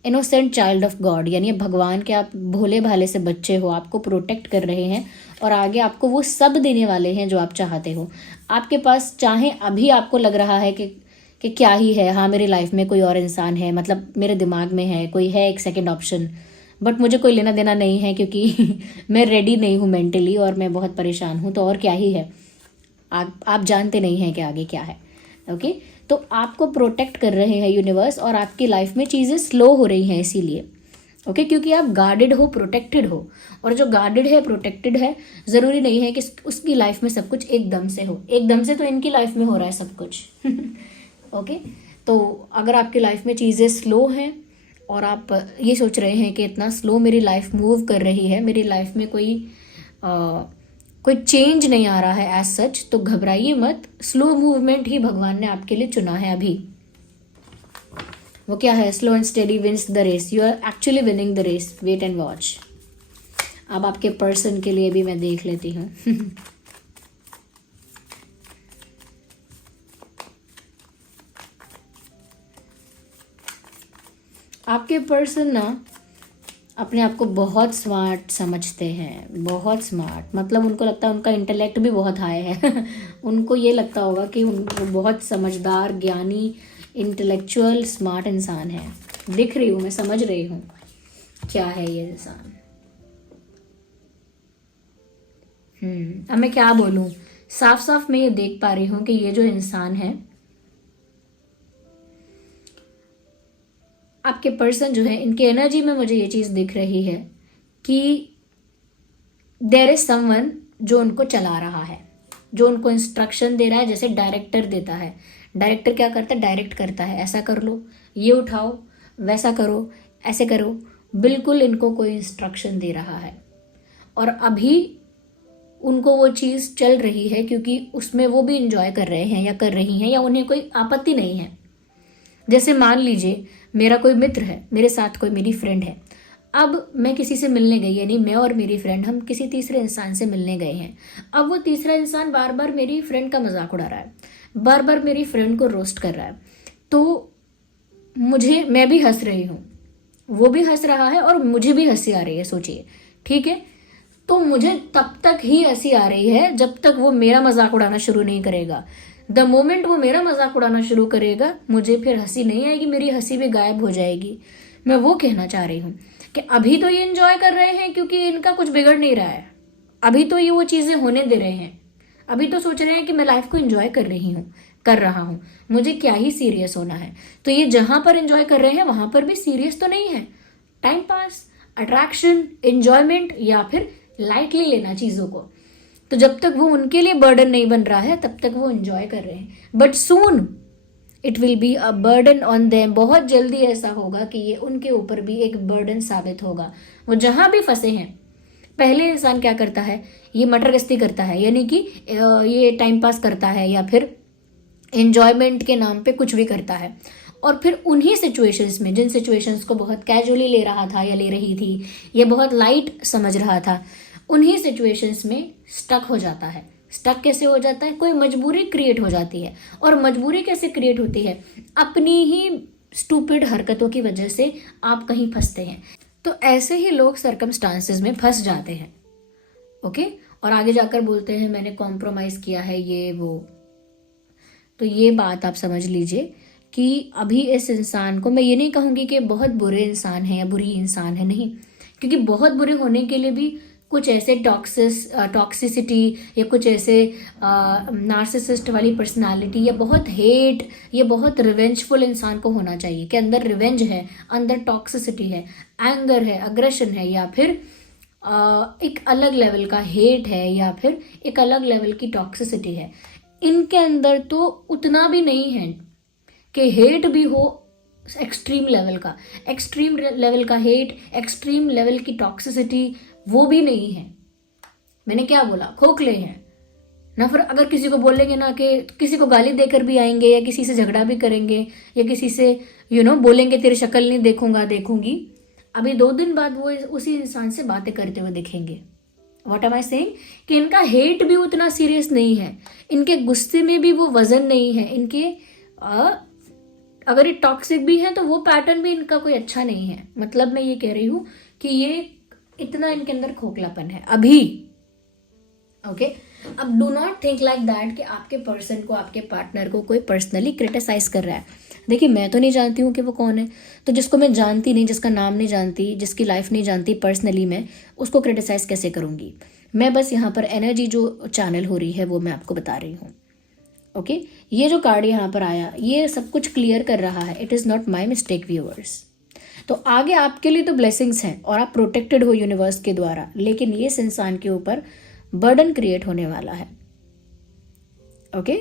innocent child of God, यानी भगवान के आप भोले भाले से बच्चे हो, आपको प्रोटेक्ट कर रहे हैं और आगे आपको वो सब देने वाले हैं जो आप चाहते हो। आपके पास चाहे अभी आपको लग रहा है कि क्या ही है, हाँ मेरी लाइफ में कोई और इंसान है, मतलब मेरे दिमाग में है कोई है एक सेकंड ऑप्शन, बट मुझे कोई लेना देना नहीं है क्योंकि मैं रेडी नहीं हूँ मेंटली और मैं बहुत परेशान हूँ, तो और क्या ही है। आप जानते नहीं हैं कि आगे क्या है। ओके, तो आपको प्रोटेक्ट कर रहे हैं यूनिवर्स और आपकी लाइफ में चीज़ें स्लो हो रही हैं इसीलिए। ओके, क्योंकि आप गार्डेड हो, प्रोटेक्टेड हो, और जो गार्डेड है, प्रोटेक्टेड है, ज़रूरी नहीं है कि उसकी लाइफ में सब कुछ एकदम से हो। एकदम से तो इनकी लाइफ में हो रहा है सब कुछ। ओके, तो अगर आपकी लाइफ में चीज़ें स्लो हैं और आप ये सोच रहे हैं कि इतना स्लो मेरी लाइफ मूव कर रही है, मेरी लाइफ में कोई चेंज नहीं आ रहा है एज सच, तो घबराइए मत। स्लो मूवमेंट ही भगवान ने आपके लिए चुना है अभी। वो क्या है? Slow and steady wins the race. You are actually winning the race, wait and watch. अब आपके पर्सन के लिए भी मैं देख लेती हूँ। आपके पर्सन ना अपने आप को बहुत स्मार्ट समझते हैं, बहुत स्मार्ट, मतलब उनको लगता है उनका इंटेलेक्ट भी बहुत हाई है। उनको ये लगता होगा कि वो बहुत समझदार, ज्ञानी, इंटेलेक्चुअल, स्मार्ट इंसान है। दिख रही हूँ मैं, समझ रही हूँ क्या है ये इंसान। अब मैं क्या बोलूँ, साफ साफ मैं ये देख पा रही हूँ कि ये जो इंसान है, आपके पर्सन जो है, इनके एनर्जी में मुझे ये चीज़ दिख रही है कि देयर इज समवन जो उनको चला रहा है, जो उनको इंस्ट्रक्शन दे रहा है, जैसे डायरेक्टर देता है। डायरेक्टर क्या करता है? डायरेक्ट करता है, ऐसा कर लो, ये उठाओ, वैसा करो, ऐसे करो। बिल्कुल इनको कोई इंस्ट्रक्शन दे रहा है और अभी उनको वो चीज़ चल रही है क्योंकि उसमें वो भी इंजॉय कर रहे हैं या कर रही हैं, या उन्हें कोई आपत्ति नहीं है। जैसे मान लीजिए मेरा कोई मित्र है, मेरे साथ कोई मेरी फ्रेंड है, अब मैं किसी से मिलने गई, यानी मैं और मेरी फ्रेंड हम किसी तीसरे इंसान से मिलने गए हैं। अब वो तीसरा इंसान बार बार मेरी फ्रेंड का मजाक उड़ा रहा है, बार बार मेरी फ्रेंड को रोस्ट कर रहा है, तो मैं भी हंस रही हूँ, वो भी हंस रहा है और मुझे भी हंसी आ रही है। सोचिए, ठीक है, तो मुझे तब तक ही हंसी आ रही है जब तक वो मेरा मजाक उड़ाना शुरू नहीं करेगा। द मोमेंट वो मेरा मजाक उड़ाना शुरू करेगा, मुझे फिर हंसी नहीं आएगी, मेरी हंसी भी गायब हो जाएगी। मैं वो कहना चाह रही हूँ कि अभी तो ये एंजॉय कर रहे हैं क्योंकि इनका कुछ बिगड़ नहीं रहा है, अभी तो ये वो चीज़ें होने दे रहे हैं, अभी तो सोच रहे हैं कि मैं लाइफ को एंजॉय कर रहा हूँ, मुझे क्या ही सीरियस होना है। तो ये जहां पर एंजॉय कर रहे हैं वहां पर भी सीरियस तो नहीं है। टाइम पास, अट्रैक्शन, एंजॉयमेंट, या फिर लाइटली लेना चीज़ों को। तो जब तक वो उनके लिए बर्डन नहीं बन रहा है तब तक वो एंजॉय कर रहे हैं, but soon it will be a burden on them. बहुत जल्दी ऐसा होगा कि ये उनके ऊपर भी एक बर्डन साबित होगा। वो जहां भी फंसे हैं, पहले इंसान क्या करता है? ये मटर गश्ती करता है, यानी कि ये टाइम पास करता है या फिर एंजॉयमेंट के नाम पे कुछ भी करता है, और फिर उन्हीं सिचुएशंस में, जिन सिचुएशंस को बहुत कैजुअली ले रहा था या ले रही थी, ये बहुत लाइट समझ रहा था, उन्हीं सिचुएशंस में स्टक हो जाता है। स्टक कैसे हो जाता है? कोई मजबूरी क्रिएट हो जाती है। और मजबूरी कैसे क्रिएट होती है? अपनी ही स्टूपिड हरकतों की वजह से आप कहीं फंसते हैं। तो ऐसे ही लोग सर्कमस्टांसेस में फंस जाते हैं। ओके, और आगे जाकर बोलते हैं मैंने कॉम्प्रोमाइज किया है, ये वो। तो ये बात आप समझ लीजिए कि अभी इस इंसान को, मैं ये नहीं कहूँगी कि बहुत बुरे इंसान है या बुरी इंसान है, नहीं, क्योंकि बहुत बुरे होने के लिए भी कुछ ऐसे टॉक्सिसिटी या कुछ ऐसे नार्सिसिस्ट वाली पर्सनालिटी या बहुत हेट या बहुत रिवेंजफुल इंसान को होना चाहिए कि अंदर रिवेंज है, अंदर टॉक्सिसिटी है, एंगर है, अग्रेशन है, या फिर एक अलग लेवल का हेट है, या फिर एक अलग लेवल की टॉक्सिसिटी है। इनके अंदर तो उतना भी नहीं है कि हेट भी हो एक्सट्रीम लेवल का हेट, एक्सट्रीम लेवल की टॉक्सिसिटी, वो भी नहीं है। मैंने क्या बोला? खोखले हैं ना। फिर अगर किसी को बोलेंगे ना कि किसी को गाली देकर भी आएंगे या किसी से झगड़ा भी करेंगे या किसी से बोलेंगे तेरी शक्ल नहीं देखूंगी, अभी 2 दिन बाद वो उसी इंसान से बातें करते हुए दिखेंगे। What am I saying? कि इनका हेट भी उतना सीरियस नहीं है, इनके गुस्से में भी वो वजन नहीं है, इनके अगर ये टॉक्सिक भी है तो वो पैटर्न भी इनका कोई अच्छा नहीं है। मतलब मैं ये कह रही हूँ कि ये इतना इनके अंदर खोखलापन है अभी। ओके, अब do not think like that कि आपके पर्सन को, आपके पार्टनर को कोई पर्सनली क्रिटिसाइज कर रहा है। देखिए, मैं तो नहीं जानती हूँ कि वो कौन है, तो जिसको मैं जानती नहीं, जिसका नाम नहीं जानती, जिसकी लाइफ नहीं जानती पर्सनली, मैं उसको क्रिटिसाइज कैसे करूँगी। मैं बस यहाँ पर एनर्जी जो चैनल हो रही है वो मैं आपको बता रही हूँ। ओके, ये जो कार्ड यहाँ पर आया ये सब कुछ क्लियर कर रहा है। It is not my mistake viewers. तो आगे आपके लिए तो ब्लेसिंग्स हैं और आप प्रोटेक्टेड हो यूनिवर्स के द्वारा, लेकिन ये इस इंसान के ऊपर बर्डन क्रिएट होने वाला है। ओके,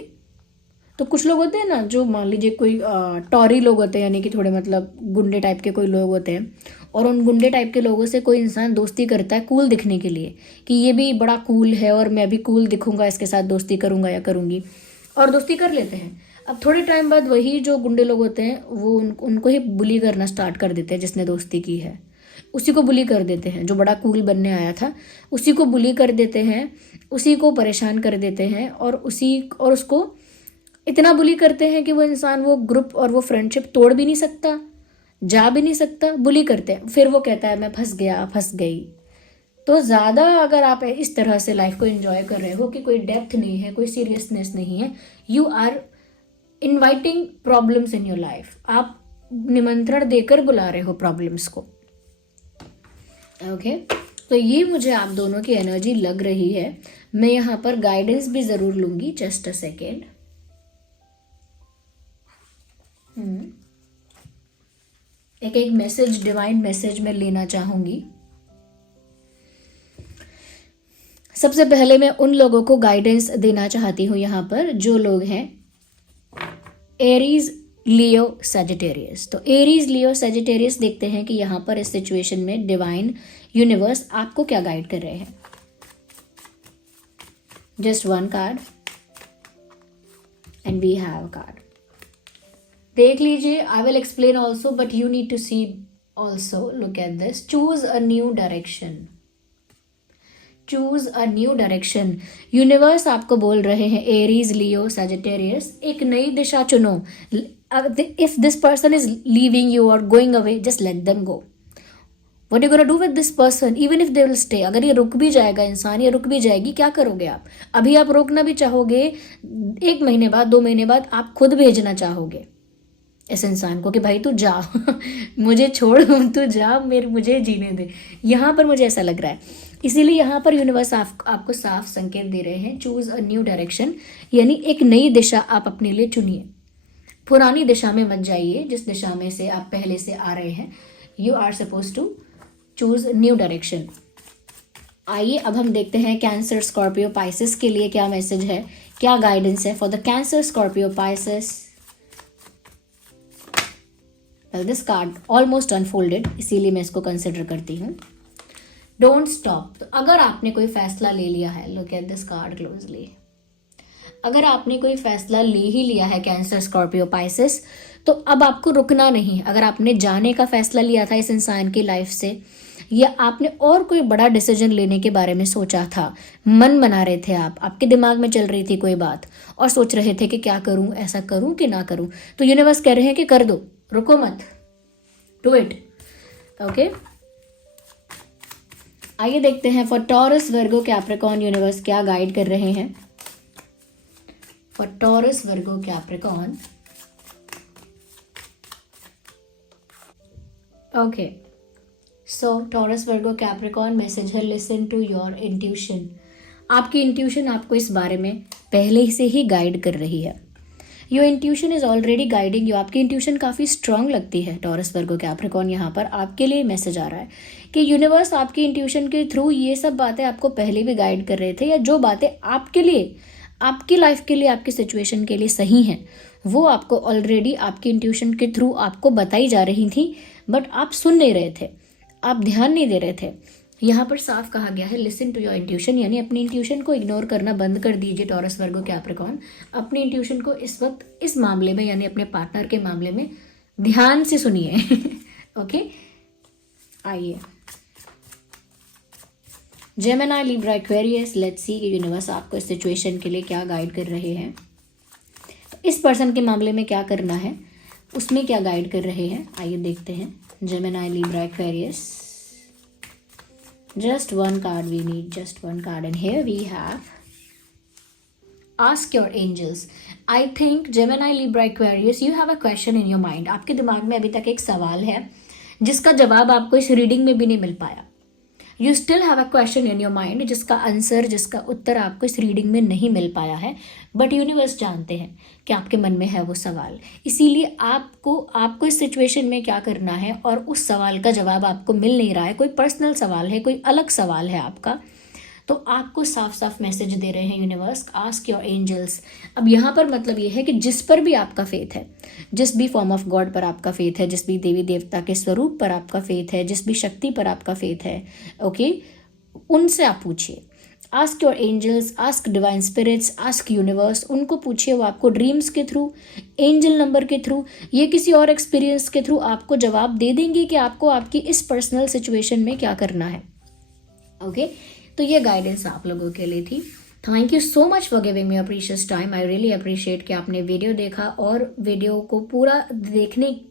तो कुछ लोग होते हैं ना, जो मान लीजिए कोई टॉरी लोग होते हैं, यानी कि थोड़े मतलब गुंडे टाइप के कोई लोग होते हैं, और उन गुंडे टाइप के लोगों से कोई इंसान दोस्ती करता है कूल दिखने के लिए कि ये भी बड़ा कूल है और मैं भी कूल दिखूंगा, इसके साथ दोस्ती करूंगा या करूंगी, और दोस्ती कर लेते हैं। अब थोड़े टाइम बाद वही जो गुंडे लोग होते हैं वो उनको ही बुली करना स्टार्ट कर देते हैं। जिसने दोस्ती की है उसी को बुली कर देते हैं, जो बड़ा कूल बनने आया था उसी को बुली कर देते हैं, उसी को परेशान कर देते हैं, और उसको इतना बुली करते हैं कि वो इंसान वो ग्रुप और वो फ्रेंडशिप तोड़ भी नहीं सकता, जा भी नहीं सकता, बुली करते हैं। फिर वो कहता है मैं फंस गया, फंस गई। तो ज़्यादा अगर आप इस तरह से लाइफ को एंजॉय कर रहे हो कि कोई डेप्थ नहीं है, कोई सीरियसनेस नहीं है, you are inviting problems in your life. आप निमंत्रण देकर बुला रहे हो प्रॉब्लम्स को। ओके, तो ये मुझे आप दोनों की एनर्जी लग रही है। मैं यहाँ पर गाइडेंस भी ज़रूर लूँगी। Just a second. एक मैसेज, डिवाइन मैसेज मैं लेना चाहूँगी। सबसे पहले मैं उन लोगों को गाइडेंस देना चाहती हूँ यहाँ पर जो लोग हैं एरीज, लियो, सजिटेरियस। तो एरीज, लियो, सजिटेरियस देखते हैं कि यहाँ पर इस सिचुएशन में डिवाइन यूनिवर्स आपको क्या गाइड कर रहे हैं। Just one card and we have card. देख लीजिए, I will explain also but you need to see also. Look at this. Choose a new direction. Choose a new direction. Universe आपको बोल रहे हैं एरीज, लियो, सजिटेरियस, एक नई दिशा चुनो। If this person is leaving you और going away, just let them go. What you gonna do with this person even if they will stay. अगर ये रुक भी जाएगा इंसान, ये रुक भी जाएगी, क्या करोगे आप? अभी आप रोकना भी चाहोगे, 1 महीने बाद, 2 महीने बाद आप खुद भेजना चाहोगे इस इंसान को कि भाई तू जा मुझे छोड़, तू जा, मुझे जीने दे। यहाँ पर मुझे ऐसा लग रहा है। इसीलिए यहाँ पर यूनिवर्स आपको साफ संकेत दे रहे हैं, चूज अ न्यू डायरेक्शन, यानी एक नई दिशा आप अपने लिए चुनिए। पुरानी दिशा में मत जाइए जिस दिशा में से आप पहले से आ रहे हैं। You are suppose to choose new direction. आइए अब हम देखते हैं कैंसर, स्कॉर्पियो, पाइसेस के लिए क्या मैसेज है, क्या गाइडेंस है for the cancer, Scorpio, Pisces. Well, this card almost unfolded, इसीलिए मैं इसको कंसिडर करती हूँ। Don't stop. तो अगर आपने कोई फैसला ले लिया है, look at this card closely, अगर आपने कोई फैसला ले ही लिया है कैंसर, स्कॉर्पियो, पाइसेस, तो अब आपको रुकना नहीं। अगर आपने जाने का फैसला लिया था इस इंसान की लाइफ से, या आपने और कोई बड़ा डिसीजन लेने के बारे में सोचा था, मन बना रहे थे आप, आपके दिमाग में चल रही थी कोई बात और सोच रहे थे कि क्या करूं, ऐसा करूं कि ना करूं, तो यूनिवर्स कह रहे हैं कि कर दो, रुको मत, डू इट। ओके, आइए देखते हैं for taurus, Virgo, Capricorn, universe क्या गाइड कर रहे हैं for taurus, Virgo, Capricorn. Okay, so taurus, Virgo, Capricorn, message है लिसन टू योर इंट्यूशन। आपकी इंट्यूशन आपको इस बारे में पहले से ही गाइड कर रही है। Your intuition is already guiding you. आपकी इंट्यूशन काफ़ी स्ट्रांग लगती है टॉरस, वर्गो, कैप्रिकॉर्न। यहाँ पर आपके लिए मैसेज आ रहा है कि यूनिवर्स आपकी इंट्यूशन के थ्रू ये सब बातें आपको पहले भी गाइड कर रहे थे, या जो बातें आपके लिए, आपकी लाइफ के लिए, आपकी सिचुएशन के लिए सही हैं, वो आपको ऑलरेडी आपकी इंट्यूशन के थ्रू आपको बताई जा रही थी, बट आप सुन नहीं रहे थे, आप ध्यान नहीं दे रहे थे। यहाँ पर साफ कहा गया है लिसन टू योर इंट्यूशन, यानी अपनी इंट्यूशन को इग्नोर करना बंद कर दीजिए टॉरस, वर्गो, कैप्रिकॉर्न। अपनी इंट्यूशन को इस वक्त इस मामले में, यानी अपने पार्टनर के मामले में ध्यान से सुनिए। ओके, आइए Gemini, Libra, Aquarius, let's see कि यूनिवर्स आपको इस सिचुएशन के लिए क्या गाइड कर रहे हैं। इस पर्सन के मामले में क्या करना है, उसमें क्या गाइड कर रहे हैं, आइए देखते हैं। Gemini, Libra, Aquarius, just one card we need, just one card, and here we have ask your angels. I think Gemini, Libra, Aquarius, you have a question in your mind. आपके दिमाग में अभी तक एक सवाल है जिसका जवाब आपको इस रीडिंग में भी नहीं मिल पाया। You still have a question in your mind जिसका आंसर, जिसका उत्तर आपको इस रीडिंग में नहीं मिल पाया है, बट यूनिवर्स जानते हैं कि आपके मन में है वो सवाल। इसीलिए आपको इस सिचुएशन में क्या करना है, और उस सवाल का जवाब आपको मिल नहीं रहा है, कोई पर्सनल सवाल है, कोई अलग सवाल है आपका, तो आपको साफ साफ मैसेज दे रहे हैं यूनिवर्स, आस्क योर एंजल्स। अब यहाँ पर मतलब ये है कि जिस पर भी आपका फेथ है, जिस भी फॉर्म ऑफ गॉड पर आपका फेथ है, जिस भी देवी देवता के स्वरूप पर आपका फेथ है, जिस भी शक्ति पर आपका फेथ है, ओके, उनसे आप पूछिए। Ask your angels, ask divine spirits, ask universe. उनको पूछिए, वो आपको ड्रीम्स के थ्रू, एंजल नंबर के थ्रू, ये किसी और एक्सपीरियंस के थ्रू आपको जवाब दे देंगे कि आपको आपकी इस पर्सनल सिचुएशन में क्या करना है। ओके, तो ये गाइडेंस आप लोगों के लिए थी। Thank you so much for giving me a precious time. I really appreciate कि आपने वीडियो देखा, और वीडियो को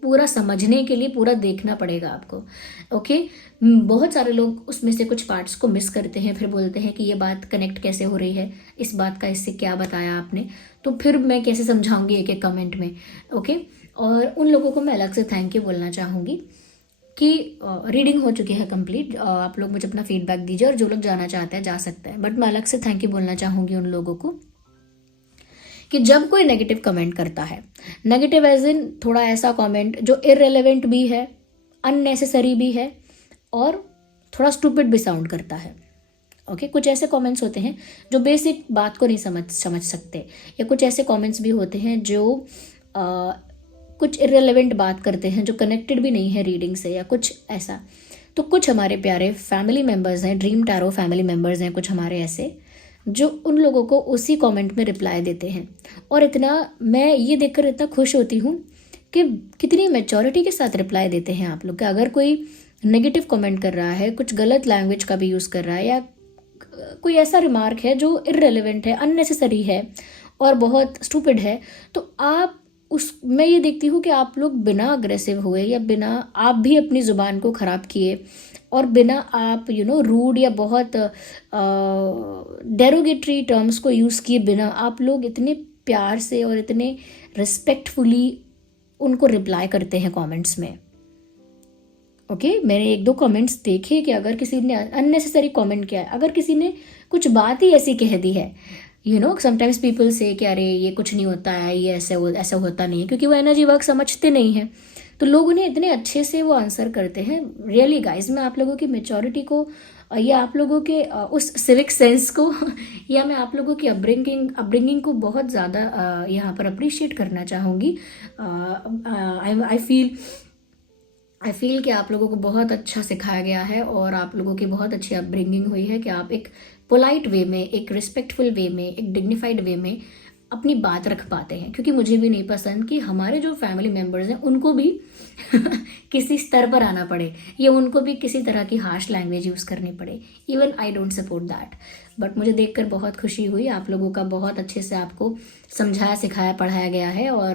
पूरा समझने के लिए पूरा देखना पड़ेगा आपको। ओके, बहुत सारे लोग उसमें से कुछ पार्ट्स को मिस करते हैं, फिर बोलते हैं कि ये बात कनेक्ट कैसे हो रही है, इस बात का इससे क्या बताया आपने, तो फिर मैं कैसे समझाऊंगी एक एक कमेंट में। ओके, और उन लोगों को मैं अलग से थैंक यू बोलना चाहूँगी कि रीडिंग हो चुकी है कंप्लीट। आप लोग मुझे अपना फीडबैक दीजिए, और जो लोग जाना चाहते हैं जा सकते हैं, बट मैं अलग से थैंक यू बोलना चाहूँगी उन लोगों को कि जब कोई नेगेटिव कमेंट करता है, नेगेटिव एज इन थोड़ा ऐसा कमेंट जो इररिलेवेंट भी है, अननेसेसरी भी है, और थोड़ा स्टूपिड भी साउंड करता है। ओके, कुछ ऐसे कमेंट्स होते हैं जो बेसिक बात को नहीं समझ सकते, या कुछ ऐसे कमेंट्स भी होते हैं जो कुछ इररिलेवेंट बात करते हैं, जो कनेक्टेड भी नहीं है रीडिंग से, या कुछ ऐसा। तो कुछ हमारे प्यारे फैमिली मेम्बर्स हैं, ड्रीम टैरो फैमिली मेम्बर्स हैं कुछ हमारे ऐसे, जो उन लोगों को उसी कमेंट में रिप्लाई देते हैं। और मैं ये देखकर इतना खुश होती हूँ कि कितनी मैच्योरिटी के साथ रिप्लाई देते हैं आप लोग। कि अगर कोई नेगेटिव कमेंट कर रहा है, कुछ गलत लैंग्वेज का भी यूज़ कर रहा है, या कोई ऐसा रिमार्क है जो इररिलेवेंट है, अननेसेसरी है और बहुत स्टूपिड है, तो मैं ये देखती हूँ कि आप लोग बिना अग्रेसिव हुए, या बिना आप भी अपनी ज़ुबान को ख़राब किए, और बिना आप रूड या बहुत डेरोगेटरी टर्म्स को यूज़ किए बिना, आप लोग इतने प्यार से और इतने रिस्पेक्टफुली उनको रिप्लाई करते हैं कमेंट्स में। ओके, मैंने 1-2 कमेंट्स देखे कि अगर किसी ने अननेसेसरी कमेंट किया है, अगर किसी ने कुछ बात ही ऐसी कह दी है, समटाइम्स पीपल से कि अरे ये कुछ नहीं होता है, ये ऐसा होता नहीं है, क्योंकि वो एनर्जी वर्क समझते नहीं हैं, तो लोग उन्हें इतने अच्छे से वो आंसर करते हैं। रियली गाइज, मैं आप लोगों की मैच्योरिटी को, या आप लोगों के उस सिविक सेंस को या मैं आप लोगों की अपब्रिंगिंग को बहुत ज़्यादा यहाँ पर अप्रिशिएट करना चाहूँगी। आई फील कि आप लोगों को बहुत अच्छा सिखाया गया है, और आप लोगों की बहुत अच्छी अपब्रिंगिंग हुई है कि आप एक पोलाइट वे में, एक रिस्पेक्टफुल वे में, एक डिग्निफाइड वे में अपनी बात रख पाते हैं। क्योंकि मुझे भी नहीं पसंद कि हमारे जो फैमिली मेम्बर्स हैं उनको भी किसी स्तर पर आना पड़े, या उनको भी किसी तरह की हार्श लैंग्वेज यूज़ करनी पड़े। Even I don't support that, but मुझे देखकर बहुत खुशी हुई। आप लोगों का बहुत अच्छे से आपको समझाया, सिखाया, पढ़ाया गया है, और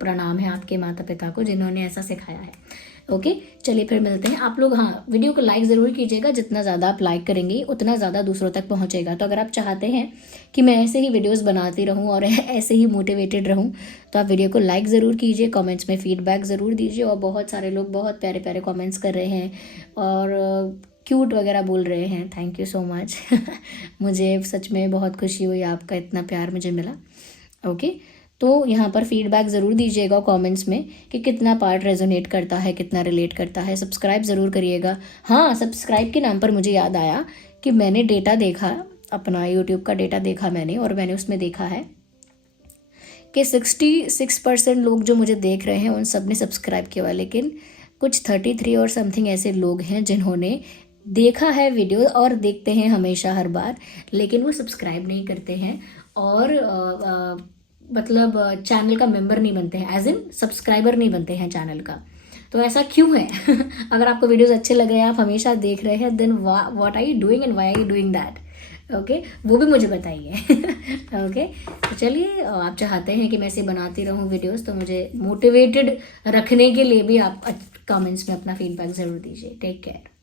प्रणाम है आपके माता पिता को जिन्होंने ऐसा सिखाया है। ओके, चलिए फिर मिलते हैं। आप लोग वीडियो को लाइक ज़रूर कीजिएगा, जितना ज़्यादा आप लाइक करेंगे उतना ज़्यादा दूसरों तक पहुंचेगा। तो अगर आप चाहते हैं कि मैं ऐसे ही वीडियोस बनाती रहूं और ऐसे ही मोटिवेटेड रहूं, तो आप वीडियो को लाइक ज़रूर कीजिए, कमेंट्स में फीडबैक ज़रूर दीजिए। और बहुत सारे लोग बहुत प्यारे प्यारे कमेंट्स कर रहे हैं और क्यूट वगैरह बोल रहे हैं, थैंक यू सो मच। मुझे सच में बहुत खुशी हुई, आपका इतना प्यार मुझे मिला। ओके, तो यहाँ पर फीडबैक ज़रूर दीजिएगा कमेंट्स में कि कितना पार्ट रेजोनेट करता है, कितना रिलेट करता है। सब्सक्राइब ज़रूर करिएगा। हाँ, सब्सक्राइब के नाम पर मुझे याद आया कि मैंने डेटा देखा, अपना यूट्यूब का डेटा देखा मैंने, और मैंने उसमें देखा है कि 66% लोग जो मुझे देख रहे हैं उन सब ने सब्सक्राइब किया हुआ, लेकिन कुछ 33 और समथिंग ऐसे लोग हैं जिन्होंने देखा है वीडियो और देखते हैं हमेशा हर बार, लेकिन वो सब्सक्राइब नहीं करते हैं, और मतलब चैनल का मेंबर नहीं बनते हैं, एज इन सब्सक्राइबर नहीं बनते हैं चैनल का। तो ऐसा क्यों है? अगर आपको वीडियोस अच्छे लग रहे हैं, आप हमेशा देख रहे हैं, then what are you doing and why are you doing that? Okay, वो भी मुझे बताइए। ओके, तो चलिए, आप चाहते हैं कि मैं ऐसे बनाती रहूं वीडियोस, तो मुझे मोटिवेटेड रखने के लिए भी आप कमेंट्स में अपना फीडबैक ज़रूर दीजिए। Take care.